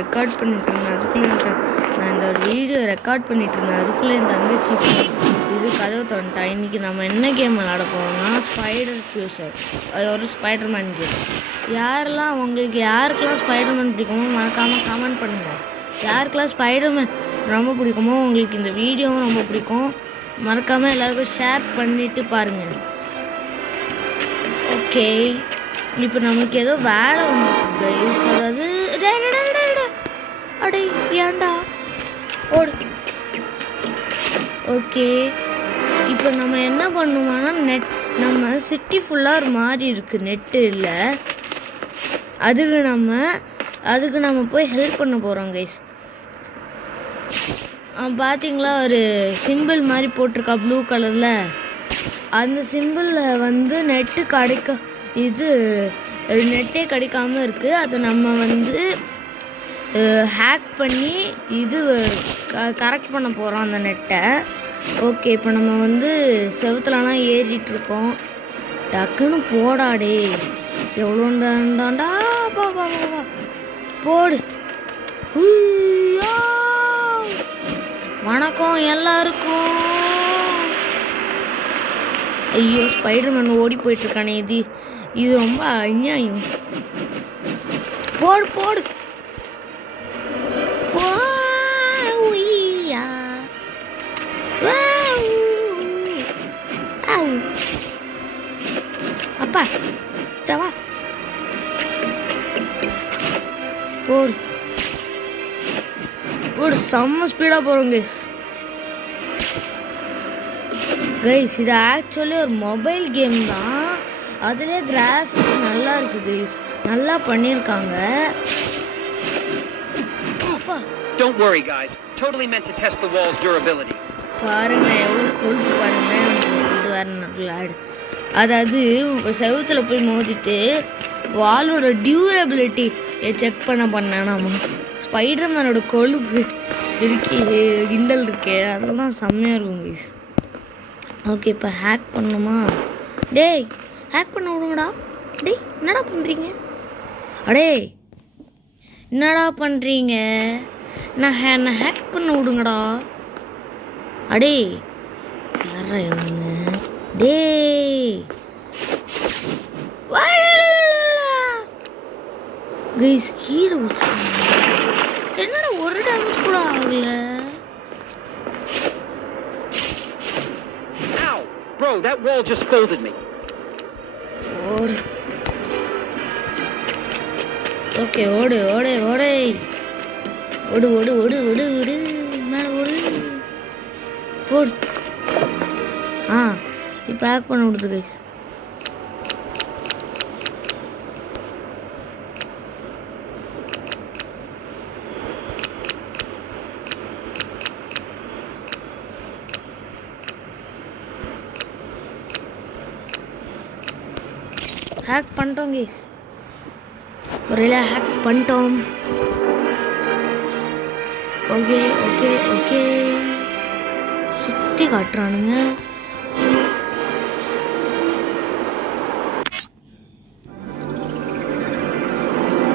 Record பண்ணிட்டு இருந்தேன். அதுக்குள்ளே நான் இந்த ஒரு வீடியோ ரெக்கார்ட் பண்ணிட்டு இருந்தேன். அதுக்குள்ளே என் தங்கச்சி இது கதவு தந்துட்டா. இன்றைக்கி நம்ம என்ன கேம் விளாட போகிறோம்னா ஸ்பைடர் ஃபியூசர். அது ஒரு ஸ்பைடர்மேன் கேம். யாருக்கெல்லாம் ஸ்பைடர்மேன் பிடிக்குமோ மறக்காமல் கமெண்ட் பண்ணுங்கள். யாருக்கெல்லாம் ஸ்பைடர்மேன் ரொம்ப பிடிக்குமோ உங்களுக்கு இந்த வீடியோவும் ரொம்ப பிடிக்கும். மறக்காமல் எல்லாருக்கும் ஷேர் பண்ணிவிட்டு பாருங்கள். ஓகே, இப்போ நமக்கு ஏதோ வேலை வந்துருக்கு கைஸ். அதாவது அடே ஏண்டா ஓடு. ஓகே, இப்போ நம்ம என்ன பண்ணுவோம்னா நம்ம சிட்டி ஃபுல்லாக ஒரு மாதிரி இருக்குது, நெட்டு இல்லை. அதுக்கு நம்ம போய் ஹெல்ப் பண்ண போகிறோம் கைஸ். பார்த்தீங்களா ஒரு சிம்பிள் மாதிரி போட்டிருக்கா ப்ளூ கலரில். அந்த சிம்பிளில் வந்து நெட்டே கிடைக்காமல் இருக்குது. அதை நம்ம வந்து ஹேக் பண்ணி கரெக்ட் பண்ண போகிறோம் அந்த நெட்டை. ஓகே, இப்போ நம்ம வந்து செவுத்துலலாம் ஏறிட்டுருக்கோம். டக்குன்னு போடாடே, எவ்வளோண்டாண்டா போடு. வணக்கம் எல்லாருக்கும். ஐயோ, ஸ்பைடர்மேன் ஓடி போயிட்டுருக்கானே. இது ரொம்ப அநியாயம். போடு அப்பா சவா போடு செம்ம ஸ்பீடாக போகிறோம் கைஸ். இது ஆக்சுவலி ஒரு மொபைல் கேம் தான். அதிலே கிராஃபிக்ஸ் நல்லா இருக்குது கைஸ், நல்லா பண்ணியிருக்காங்க. Don't worry guys, totally meant to test the wall's durability. பாருங்க எவ்வளோ கொழுப்பு பாருங்க. இது வேறு நல்லா அதாவது செவுத்துல போய் மோதிட்டு வாலோட டியூரபிலிட்டி செக் பண்ணேன். நம்ம ஸ்பைடர்மேனோட கொழுப்பு கிண்டல் இருக்கே, அதெல்லாம் செம்மையாக இருக்கும் கைஸ். ஓகே, இப்போ ஹேக் பண்ணணுமா? டேய் ஹேக் பண்ண விடுங்கடா. டேய் என்னடா பண்ணுறீங்க? என்னடா பண்ணுறீங்க? நான் ஹேக் பண்ண விடுங்கடா. யாரா இவங்க? கைஸ் கீழே என்னடா ஒரு டேமேஜ் கூட ஆகல. Bro, that wall just folded me. Okay, ஓடு மேலே ஓடு. இப்போ ஹேக் பண்ண விடுது கைஸ். ஹேக் பண்ணிட்டோம் கைஸ், ஒரே ஹேக் பண்ணிட்டோம். ஓகே சுற்றி காட்டுறானுங்க.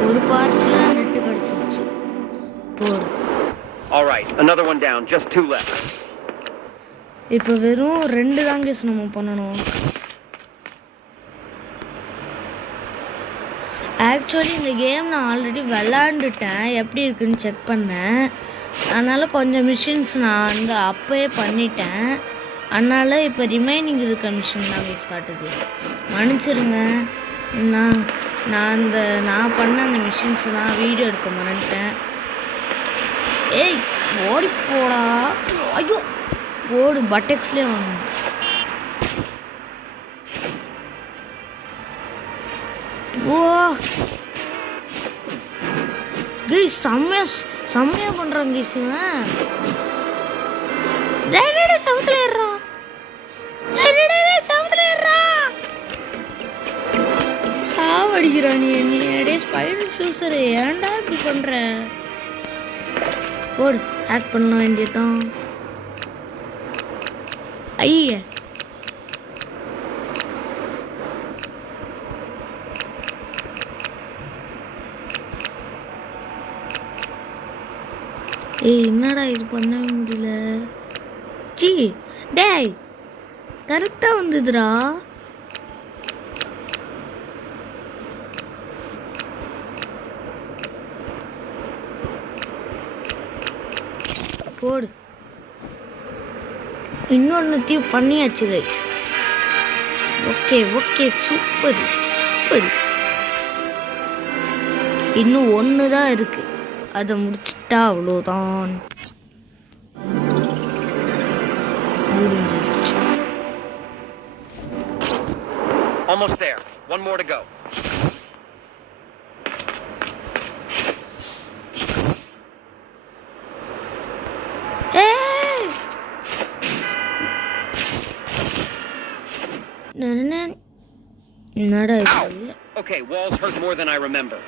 ஒரு பார்ட்ல நெட் கிடைச்சிருச்சு. போடு. All right, another one down, just 2 left. இப்போ வெறும் 2 தான் கைஸ் நம்ம பண்ணணும். ஆக்சுவலி இந்த கேம் நான் ஆல்ரெடி விளாண்டுட்டேன், எப்படி இருக்குன்னு செக் பண்ணேன். அதனால் கொஞ்சம் மிஷின்ஸ் நான் வந்து அப்போயே பண்ணிட்டேன். அதனால் இப்போ ரிமைனிங் இருக்க மிஷின் தான் கைஸ் காட்டுது. மன்னிச்சிருங்க, நான் பண்ண அந்த மிஷின்ஸ் தான் வீடியோ எடுக்க மறந்துட்டேன். ஏய் ஓடி போடா. ஐயோ ஓடு, பட்டெக்ஸ்லேயே வாங்க. ஓ கைஸ் செம்மையாக பண்ணுறாங்க கைஸ். இவன் சவுத்துல ஏறா சாவடிக்கிறா. நீ அடே ஸ்பைடர் ஃபியூசர் ஏன்டா இப்படி பண்ணுற? ஓடு, ஹேக் பண்ண வேண்டியதான். ஐய டேய் என்னடா இது பண்ணவே முடியல. சி டேய் கரெக்டாக வந்ததுடா. போடு. இன்னொன்னுத்தையும் பண்ணியாச்சு guys. Okay okay super super. இன்னும் ஒன்று தான் இருக்கு, அதை முடிச்சிட்டா அவ்வளோதான். Almost there. One more to go. என்னடா இது? Okay, walls hurt more than I remember.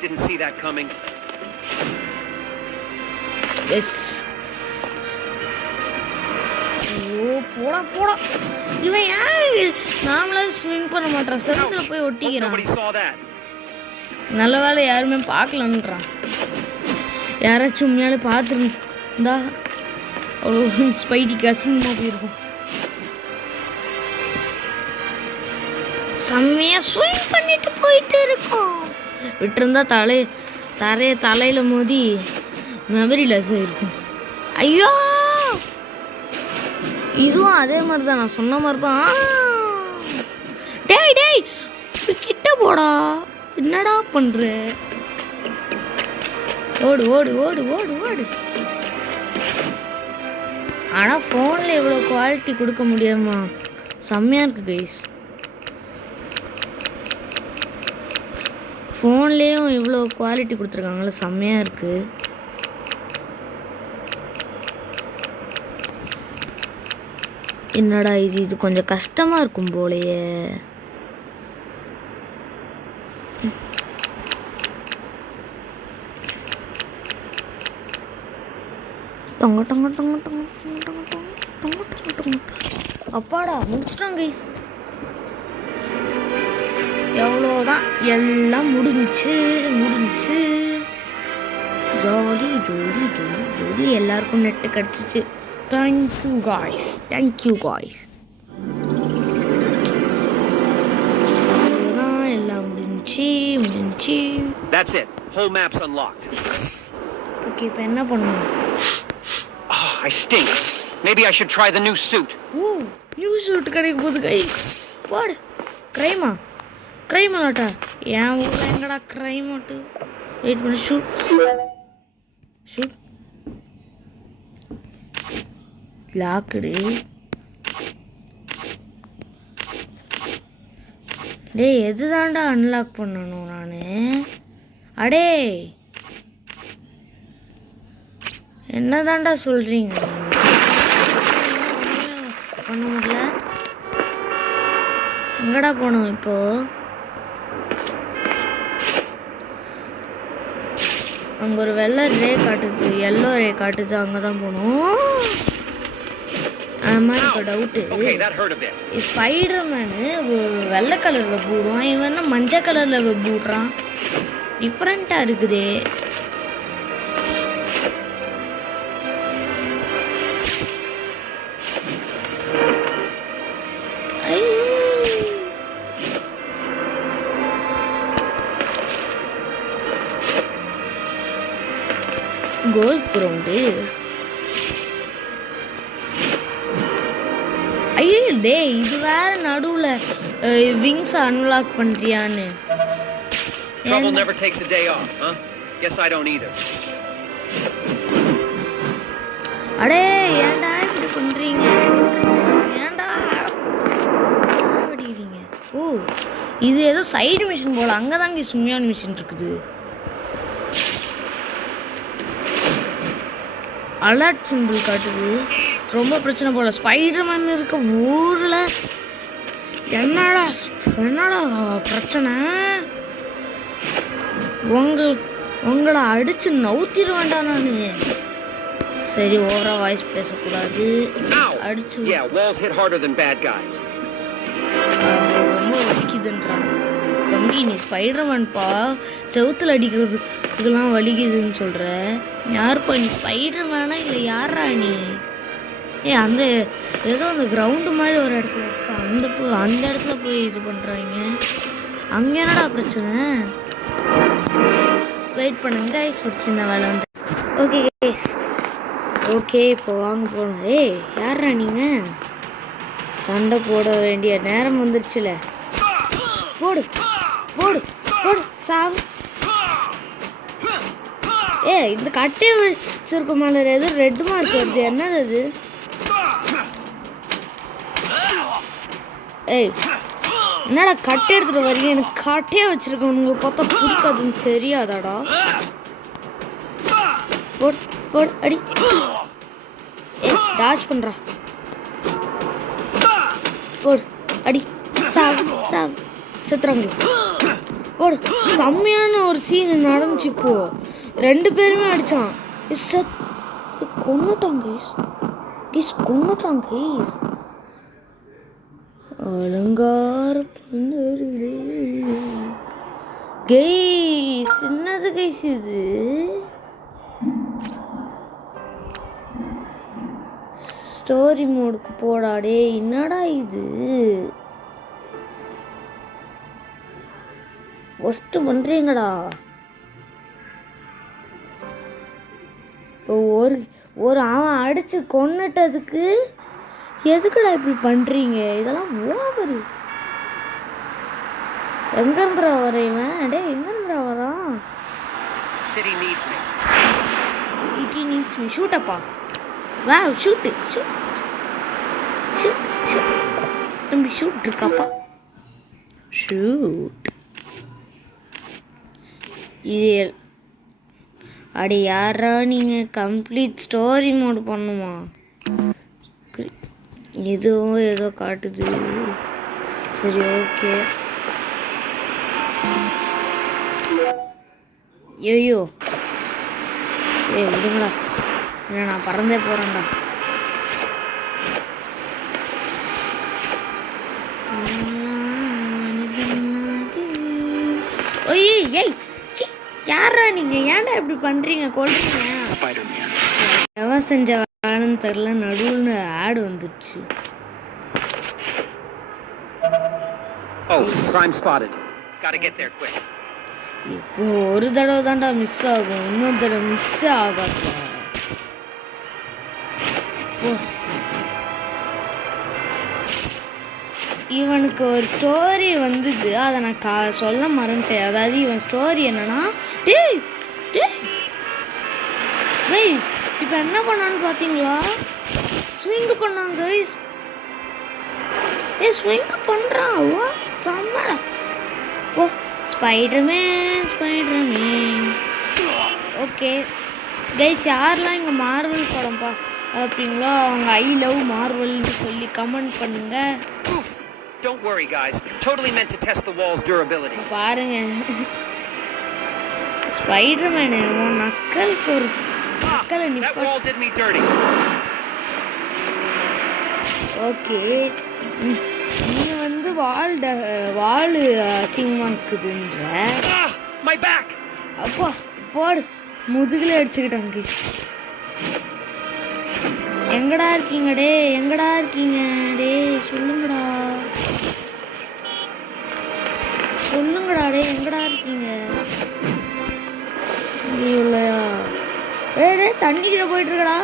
Didn't see that coming. Yes. ஓ போடா போடா. இவன் யாரு? நாமளா ஸ்விம் பண்ண மாட்டான், செவுத்துல போய் ஒட்டிக்கிறான். Nobody saw that. நல்ல வேலை யாருமே பார்க்கலன்றான். யாராச்சும் உண்மையாலே பார்த்துருந்தா அவ்வளோ ஸ்பைடிக்கு அசிங்கமாக போயிருக்கும். செம்மையாக ஸ்விம் பண்ணிட்டு போயிட்டு இருக்கோம். விட்டுருந்தா தலையில் மோதி மெமரி லாஸ் ஆகிருக்கும். ஐயோ இதுவும் அதே மாதிரி தான், நான் சொன்ன மாதிரி தான். டேய் டேய் கிட்ட போடா, என்னடா பண்ற? ஓடு ஓடு ஓடு ஓடு ஓடு. ஆனால் ஃபோனில் இவ்வளோ குவாலிட்டி கொடுக்க முடியாமா? செம்மையாக இருக்குது கைஸ். ஃபோன்லேயும் இவ்வளோ குவாலிட்டி கொடுத்துருக்காங்களே, செம்மையாக இருக்குது. என்னடா இது கொஞ்சம் கஷ்டமாக இருக்கும் போலையே. டொங்க டொங்க டொங்க டொங்க டொங்க டொங்க டொங்க டொங்க டொங்க. அப்பாடா முடிச்சிட்டோம் கைஸ். எவ்வளோதான், எல்லாம் முடிஞ்சு ஜாலி ஜோலி ஜோலி ஜோலி. எல்லாருக்கும் நெட்டு கிடச்சிச்சு. Thank you guys, thank you guys. எல்லாம் முடிஞ்சு. That's it. Whole map's unlocked. Okay இப்போ என்ன பண்ணணும்? Oh, I stink. Maybe I should try the new suit. New suit கிடைக்க போகுது கைஸ். வாடு. கிரைம் அலாட்டா? என் ஊரில் எங்கடா கிரைம் ஆட்டு? வெயிட் பண்ணி ஷூட். லாக்குடு. டேய் எது தாண்டா அன்லாக் பண்ணணும் நான்? அடே என்ன தாண்டா சொல்கிறீங்க? பண்ண முடியல. எங்கடா போகணும் இப்போ? அங்கே ஒரு வெள்ளை ரே காட்டுது, எல்லோ ரே காட்டுது, அங்கே தான் போகணும். ஆமாம் இப்போ டவுட்டு. ஸ்பைடர்மேனு வெள்ளை கலர் வெப் விடுவான், இவன் மஞ்சள் கலரில் வெப் விடுறான். டிஃப்ரெண்ட்டாக இருக்குதே. Golf ground. ஐயோ டே இது வேற நடுவில் விங்ஸ் அன்லாக் பண்ணுறியான்னு. Trouble never takes a day off, huh? Guess I don't either. அடே ஏன்டா இப்படி பண்ணுறீங்க? ஏன்டா சாவடிக்கிறீங்க? ஓ இது ஏதோ சைடு மிஷின் போல். அங்கே தாங்க சும்மையான மிஷின் இருக்குது. அலர்ட் சிம்பிள் காட்டுது. ரொம்ப பிரச்சனை போல. ஸ்பைடர்மேன் இருக்க ஊரில் என்னடா பிரச்சனை? உங்களை அடிச்சு நவுத்திட வேண்டாம் நான். சரி ஓவரா வாய்ஸ் பேசக்கூடாது. அடிச்சு walls hit harder than bad guys. ரொம்ப வலிக்குதுன்றான். தம்பி டேய் நீ ஸ்பைடர்மேன்ப்பா, செவுத்துல அடிக்கிறது இதெல்லாம் வலிக்குதுன்னு சொல்கிற. யாருப்பா நீ, ஸ்பைடர்மேனா இல்லை யாரா நீ? அந்த ஏதோ அந்த கிரவுண்டு மாதிரி ஒரு இடத்துல இருக்கா, அந்த இடத்துல போய் இது பண்ணுறாங்க. அங்கே என்னடா பிரச்சனை? வெயிட் பண்ணுங்க கைஸ், ஒரு சின்ன வேலை வந்து. ஓகே கைஸ், ஓகே இப்போ வாங்க போகணும். யாரா நீங்கள்? சண்டை போட வேண்டிய நேரம் வந்துருச்சுல. போடு போடு போடு சாவு. இந்த கட்டை வச்சிருக்க மாதிரி ஏதோ ரெட் மார்க் வருது, என்னது அது? என்னடா கட்டை எடுத்துட்டு வரீங்க? எனக்கு கட்டையே வச்சிருக்கேன், உங்களுக்கு பார்த்தா பிடிக்காதுன்னு தெரியாதாடா? போடு போடு அடி. டாச் பண்றா. போடு அடி. சாவு சாவு. செத்துறாங்க. போடு. செம்மையான ஒரு சீன் நடந்துச்சு இப்போ. 2 பேருமே அடிச்சான். கொன்னுட்டாங்க அலங்கார கைஸ். என்னது கைஸ் இது? ஸ்டோரி மோடுக்கு போடாடே. என்னடா இது? ஒஸ்ட் பண்றீங்கடா. ஒரு அவன் அடிச்சு கொன்னுட்டதுக்கு எதுக்குடா இப்படி பண்றீங்க? இதெல்லாம் ஓவரு. எங்க இருந்துடா வரைவன்? டே எங்க இருந்துடா வரான்? City needs me. Shoot அப்பா. Wow, shoot. தம்பி ஷூட் இருக்காப்பா. ஷூட். இது அடி யாரா நீங்கள்? கம்ப்ளீட் ஸ்டோரி மோட் பண்ணுமா? இதுவும் ஏதோ காட்டுது. சரி ஓகே. ஐயோ விடுங்கடா, இல்லை நான் பறந்தே போகிறேன்டா. யாரா நீங்க? ஏன்டா இப்படி பண்றீங்க? கொல்றீங்க. எவன் செஞ்ச வேணும்னு தெரியல, நடுவுன்னு ஆடு வந்துடுச்சு. Oh, crime spotted. Gotta get there quick. இப்போ ஒரு தடவை தான்டா மிஸ் ஆகும், இன்னொரு தடவை மிஸ் ஆகாது. இவனுக்கு ஒரு ஸ்டோரி வந்தது, அதை நான் சொல்ல மறந்துட்டேன். அதாவது இவன் ஸ்டோரி என்னன்னா, இப்போ என்ன பண்ணான்னு பார்த்தீங்களா? ஸ்விங் பண்ணாங்க கைஸ். ஸ்விங் பண்ணுறான். செம்மடா. ஸ்பைடர்மேன். ஓகே கைஸ், யாரெல்லாம் இங்கே மார்வல் படம் பார்ப்பீங்களோ அவங்க ஐ லவ் மார்வல்னு சொல்லி கமெண்ட் பண்ணுங்க. Don't worry guys, totally meant to test the wall's durability. பாருங்க, ஸ்பைடர்மேன் நக்கலுக்கு ஒரு நக்கலை That wall did me dirty. Okay, நீ வந்து வால் அசிங்கமாக்குதுன்ற. My back. அப்பா போடு, முதுகில் அடிச்சுக்கிட்டாங்க. எங்கடா இருக்கீங்க டே? சொல்லுங்கடா டே, எங்கடா இருக்கீங்க? இல்லையா? தண்ணிக்கிட்ட போயிட்டுருக்கடா.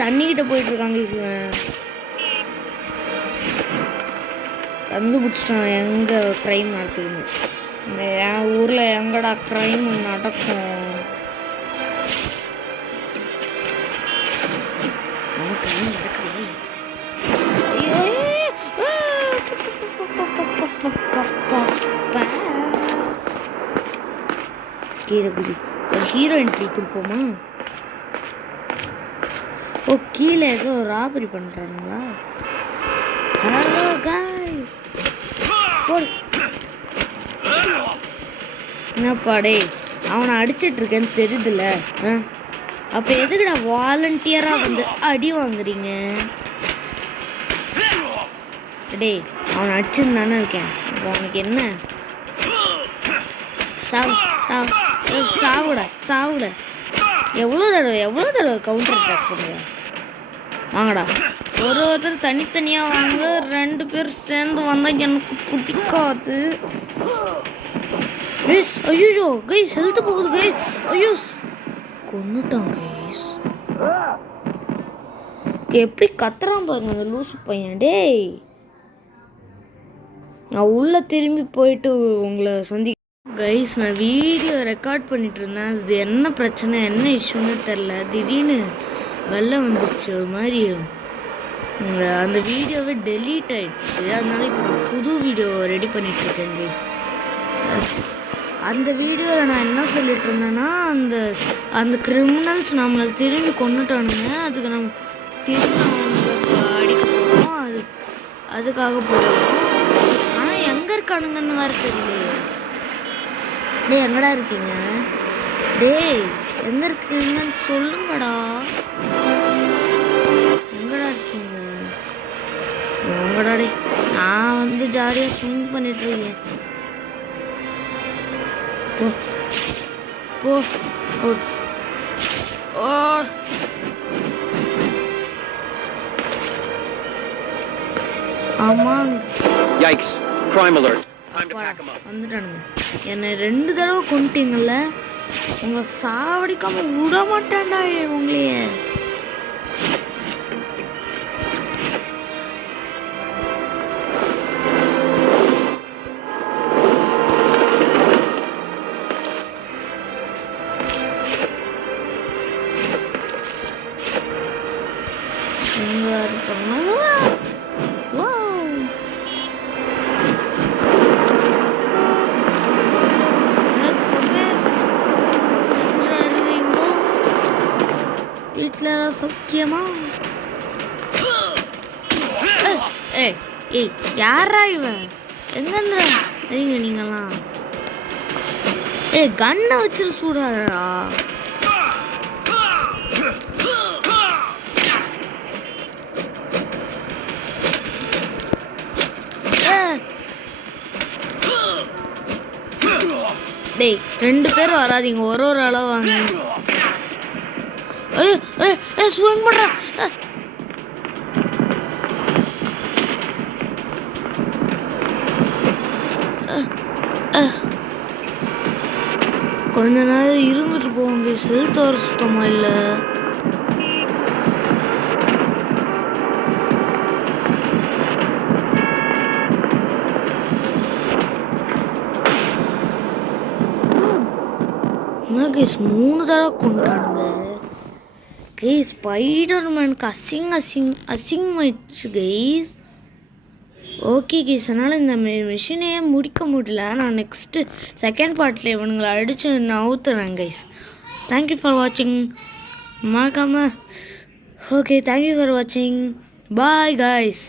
தண்ணிக்கிட்ட போயிட்டுருக்காங்க. கண்டுபிடிச்சிட்டான் எங்கே க்ரைம் நடக்குதுன்னு. இந்த என் ஊரில் எங்கடா க்ரைம் நடக்கும்? கீழே குதி. ஒரு ஹீரோ என்ட்ரி கொடுப்போமா? ஓ, கீழே ஏதோ ராபரி பண்ணுறாங்களா? ஹலோ காய்ஸ், என்னப்பா டே, அவனை அடிச்சிட்டு இருக்கேன்னு தெரியுதுல்ல? அப்போ எதுக்குடா வாலண்டியராக வந்து அடி வாங்குறீங்க? டே அவன் அடிச்சுன்னு தானே இருக்கேன். இப்போ உனக்கு என்ன? சாவுட. எவ்வளோ தடவை கவுண்டர் அட்டாக் பண்ணுங்க. வாங்கடா. ஒருத்தர் தனித்தனியாக வாங்க, 2 பேர் சேர்ந்து வந்தால் எனக்கு பிடிக்காது. கைஸ் ஐயோ கைஸ் ஹெல்த் போகுது கைஸ். ஐயோ கொன்னுட்டான் கைஸ். எப்படி கத்துறான் பாருங்க அந்த லூசு பையன். டேய் நான் உள்ளே திரும்பி போயிட்டு உங்களை கைஸ். நான் வீடியோ ரெக்கார்ட் பண்ணிட்டு இருந்தேன். அது என்ன பிரச்சனை என்ன இஷ்யூன்னு தெரில. திடீர்னு வெளில வந்துடுச்சு ஒரு மாதிரி. அந்த வீடியோவே டெலீட் ஆயிடுச்சு. அதனால இப்போ நான் புது வீடியோ ரெடி பண்ணிட்டு இருக்கேன் கைஸ். அந்த வீடியோவில் நான் என்ன சொல்லிட்டு இருந்தேன்னா, அந்த கிரிமினல்ஸ் நம்மளை திரும்பி கொண்டுட்டானுங்க. அதுக்கு நம்ம திரும்பி அடிக்க போகிறோம். அதுக்காக போகிறோம். ஆனால் எங்கே இருக்கானுங்கன்னு வேறு தெரியலையே. டேய் எங்கடா இருக்கீங்க? டேய் எங்கே இருக்கீங்கன்னு சொல்லுங்கடா. எங்கடா இருக்கீங்க? எங்கடா டே? நான் வந்து ஜாலியாக ஸ்விங் பண்ணிட்டு இருக்கேன். ஆமாம். Yikes. Crime alert. Time to pack them up. வந்துட்டானுங்க. என்னை 2 தடவை கொண்டுட்டீங்கல்ல. உங்களை சாவடிக்காம விட மாட்டேன்டா உங்களையே. வீட்டில் சௌக்கியமா? ஏய் யாரா இவன்? எங்கன்றா சரிங்க நீங்களாம்? கண்ணை வச்சிரு சூடாடா. டேய் 2 பேரும் வராதிங்க, ஒரு அளவு வாங்க. ஸ்விங் பண்றா. கொஞ்ச நேரம் இருந்துட்டு போங்க. ஹெல்த் வர சுத்தமா இல்லை. கைஸ் 3 தடவை கொண்டாடுங்க கைஸ். ஸ்பைடர்மேனுக்கு அசிங்கமாயிடுச்சு கைஸ். ஓகே கைஸ், அதனால் இந்த மிஷினே முடிக்க முடியல. நான் நெக்ஸ்ட்டு செகண்ட் பார்ட்டில் இவனுங்களை அடித்து நவுத்துறேன் கைஸ். தேங்க்யூ ஃபார் வாட்சிங். மறக்காமல் ஓகே தேங்க்யூ ஃபார் வாட்சிங். Bye guys.